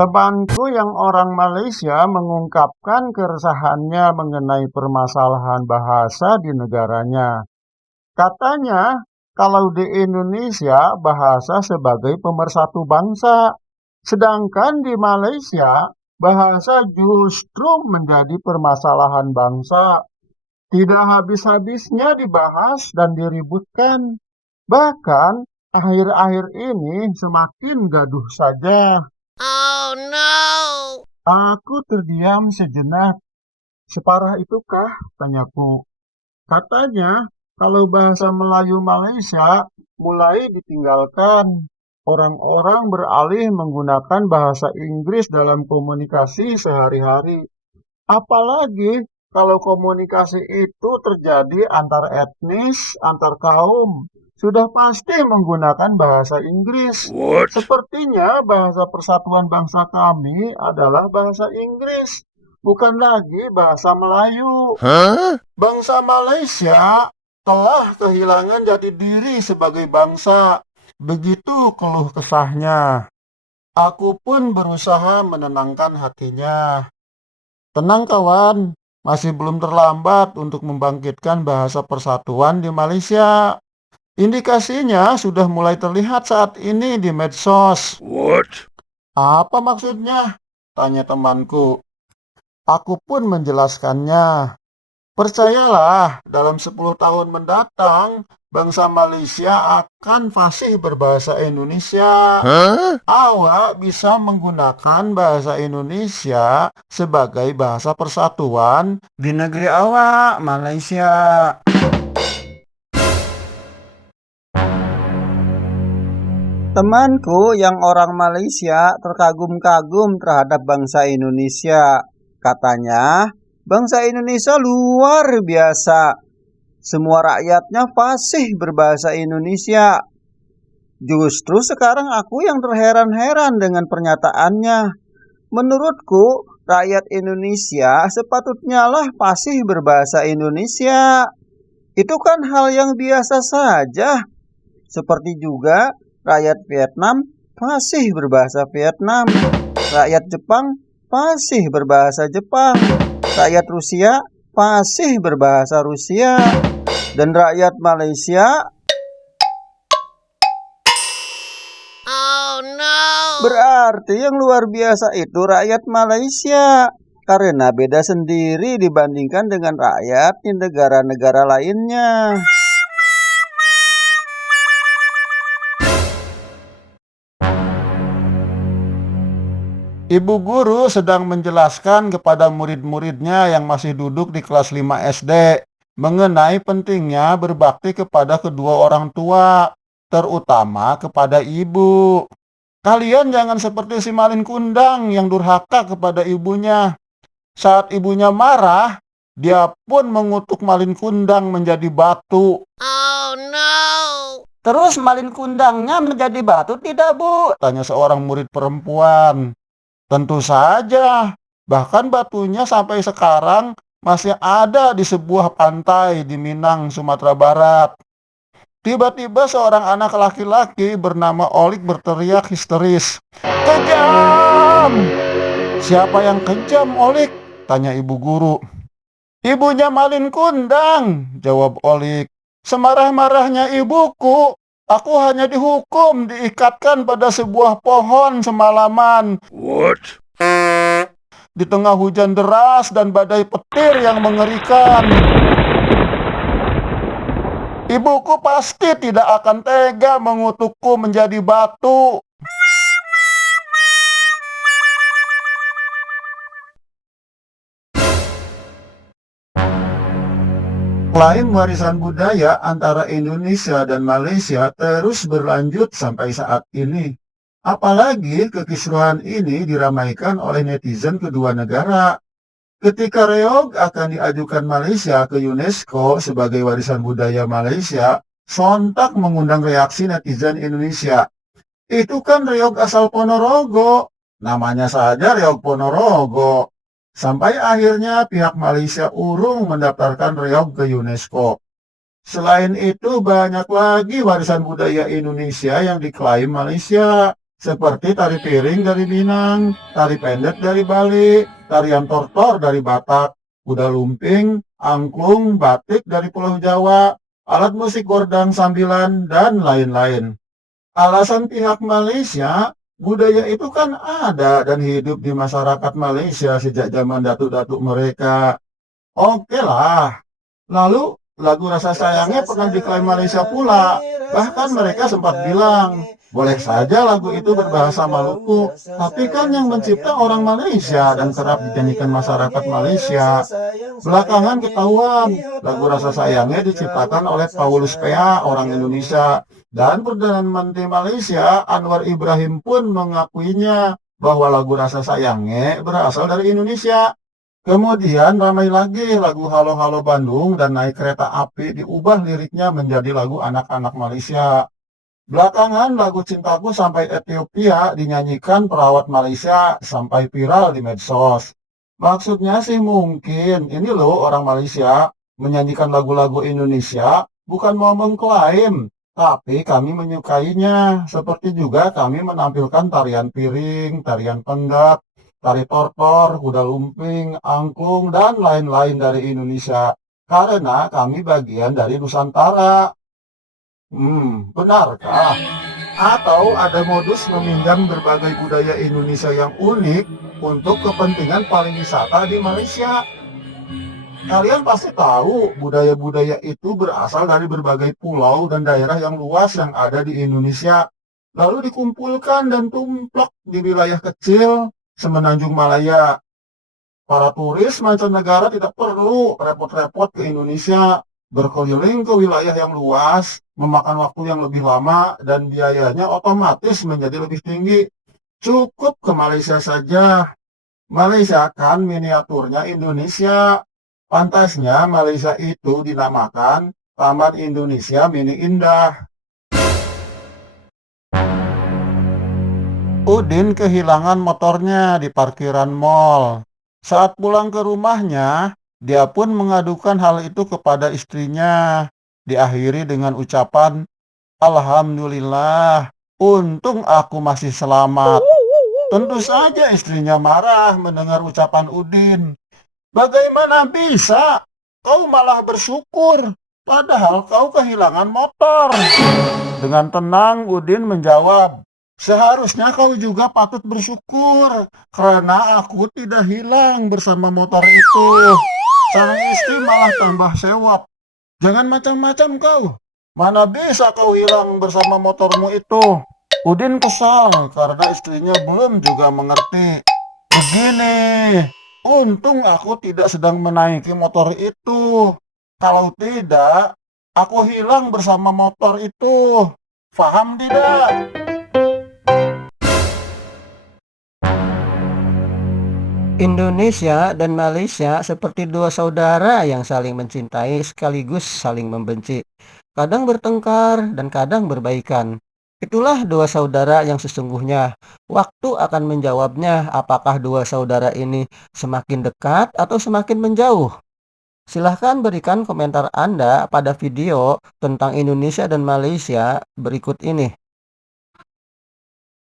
Temanku yang orang Malaysia mengungkapkan keresahannya mengenai permasalahan bahasa di negaranya. Katanya, kalau di Indonesia bahasa sebagai pemersatu bangsa, sedangkan di Malaysia bahasa justru menjadi permasalahan bangsa. Tidak habis-habisnya dibahas dan diributkan. Bahkan akhir-akhir ini semakin gaduh saja. Oh no! Aku terdiam sejenak. Separah itukah? Tanyaku. Katanya, kalau bahasa Melayu Malaysia mulai ditinggalkan. Orang-orang beralih menggunakan bahasa Inggris dalam komunikasi sehari-hari. Apalagi kalau komunikasi itu terjadi antar etnis, antar kaum, sudah pasti menggunakan bahasa Inggris. What? Sepertinya bahasa persatuan bangsa kami adalah bahasa Inggris, bukan lagi bahasa Melayu. Huh? Bangsa Malaysia telah kehilangan jati diri sebagai bangsa. Begitu keluh kesahnya. Aku pun berusaha menenangkan hatinya. Tenang kawan, masih belum terlambat untuk membangkitkan bahasa persatuan di Malaysia. Indikasinya sudah mulai terlihat saat ini di medsos. What? Apa maksudnya? Tanya temanku. Aku pun menjelaskannya. Percayalah, dalam 10 tahun mendatang, bangsa Malaysia akan fasih berbahasa Indonesia. Huh? Awak bisa menggunakan bahasa Indonesia sebagai bahasa persatuan di negeri awak, Malaysia. Temanku yang orang Malaysia terkagum-kagum terhadap bangsa Indonesia. Katanya, bangsa Indonesia luar biasa. Semua rakyatnya fasih berbahasa Indonesia. Justru sekarang aku yang terheran-heran dengan pernyataannya. Menurutku, rakyat Indonesia sepatutnya lah fasih berbahasa Indonesia. Itu kan hal yang biasa saja. Seperti juga rakyat Vietnam fasih berbahasa Vietnam. Rakyat Jepang fasih berbahasa Jepang. Rakyat Rusia fasih berbahasa Rusia. Dan rakyat Malaysia berarti yang luar biasa itu rakyat Malaysia, karena beda sendiri dibandingkan dengan rakyat di negara-negara lainnya. Ibu guru sedang menjelaskan kepada murid-muridnya yang masih duduk di kelas 5 SD mengenai pentingnya berbakti kepada kedua orang tua, terutama kepada ibu. Kalian jangan seperti si Malin Kundang yang durhaka kepada ibunya. Saat ibunya marah, dia pun mengutuk Malin Kundang menjadi batu. Oh no! Terus Malin Kundangnya menjadi batu tidak, Bu? Tanya seorang murid perempuan. Tentu saja. Bahkan batunya sampai sekarang masih ada di sebuah pantai di Minang, Sumatera Barat. Tiba-tiba seorang anak laki-laki bernama Olik berteriak histeris. Kejam! Siapa yang kejam, Olik? Tanya ibu guru. Ibunya Malin Kundang, jawab Olik. Semarah-marahnya ibuku, aku hanya dihukum diikatkan pada sebuah pohon semalaman. What? Di tengah hujan deras dan badai petir yang mengerikan. Ibuku pasti tidak akan tega mengutukku menjadi batu. Klaim warisan budaya antara Indonesia dan Malaysia terus berlanjut sampai saat ini. Apalagi kekisruhan ini diramaikan oleh netizen kedua negara. Ketika reog akan diajukan Malaysia ke UNESCO sebagai warisan budaya Malaysia, sontak mengundang reaksi netizen Indonesia. Itu kan reog asal Ponorogo, namanya saja reog Ponorogo. Sampai akhirnya pihak Malaysia urung mendaftarkan reog ke UNESCO. Selain itu banyak lagi warisan budaya Indonesia yang diklaim Malaysia, seperti tari piring dari Minang, tari pendek dari Bali, tarian tortor dari Batak, kuda lumping, angklung, batik dari Pulau Jawa, alat musik gordang sambilan, dan lain-lain. Alasan pihak Malaysia, budaya itu kan ada dan hidup di masyarakat Malaysia sejak zaman datuk-datuk mereka. Oke lah. Lalu lagu Rasa Sayangnya pernah diklaim Malaysia pula. Bahkan mereka sempat bilang, boleh saja lagu itu berbahasa Maluku, tapi kan yang mencipta orang Malaysia dan kerap dinyanyikan masyarakat Malaysia. Belakangan ketahuan, lagu Rasa Sayangnya diciptakan oleh Paulus Pea, orang Indonesia. Dan Perdana Menteri Malaysia, Anwar Ibrahim pun mengakuinya bahwa lagu Rasa Sayangnya berasal dari Indonesia. Kemudian ramai lagi lagu Halo Halo Bandung dan Naik Kereta Api diubah liriknya menjadi lagu anak-anak Malaysia. Belakangan lagu Cintaku Sampai Ethiopia dinyanyikan perawat Malaysia sampai viral di medsos. Maksudnya sih mungkin ini loh orang Malaysia menyanyikan lagu-lagu Indonesia bukan mau mengklaim, tapi kami menyukainya. Seperti juga kami menampilkan tarian piring, tarian pendat, tari tortor, kuda lumping, angklung, dan lain-lain dari Indonesia. Karena kami bagian dari Nusantara. Benarkah? Atau ada modus meminjam berbagai budaya Indonesia yang unik untuk kepentingan pariwisata di Malaysia? Kalian pasti tahu budaya-budaya itu berasal dari berbagai pulau dan daerah yang luas yang ada di Indonesia, lalu dikumpulkan dan tumplek di wilayah kecil semenanjung Malaya. Para turis mancanegara tidak perlu repot-repot ke Indonesia, berkeliling ke wilayah yang luas, memakan waktu yang lebih lama, dan biayanya otomatis menjadi lebih tinggi. Cukup ke Malaysia saja. Malaysia kan miniaturnya Indonesia. Pantasnya Malaysia itu dinamakan Taman Indonesia Mini Indah. Udin kehilangan motornya di parkiran mall. Saat pulang ke rumahnya, dia pun mengadukan hal itu kepada istrinya. Diakhiri dengan ucapan, Alhamdulillah, untung aku masih selamat. Tentu saja istrinya marah mendengar ucapan Udin. Bagaimana bisa? Kau malah bersyukur, padahal kau kehilangan motor. Dengan tenang Udin menjawab, seharusnya kau juga patut bersyukur, karena aku tidak hilang bersama motor itu. Sang istri malah tambah sewot. Jangan macam-macam kau. Mana bisa kau hilang bersama motormu itu? Udin kesal karena istrinya belum juga mengerti. Begini, untung aku tidak sedang menaiki motor itu. Kalau tidak, aku hilang bersama motor itu. Faham tidak? Indonesia dan Malaysia seperti dua saudara yang saling mencintai sekaligus saling membenci. Kadang bertengkar dan kadang berbaikan. Itulah dua saudara yang sesungguhnya. Waktu akan menjawabnya apakah dua saudara ini semakin dekat atau semakin menjauh. Silahkan berikan komentar Anda pada video tentang Indonesia dan Malaysia berikut ini.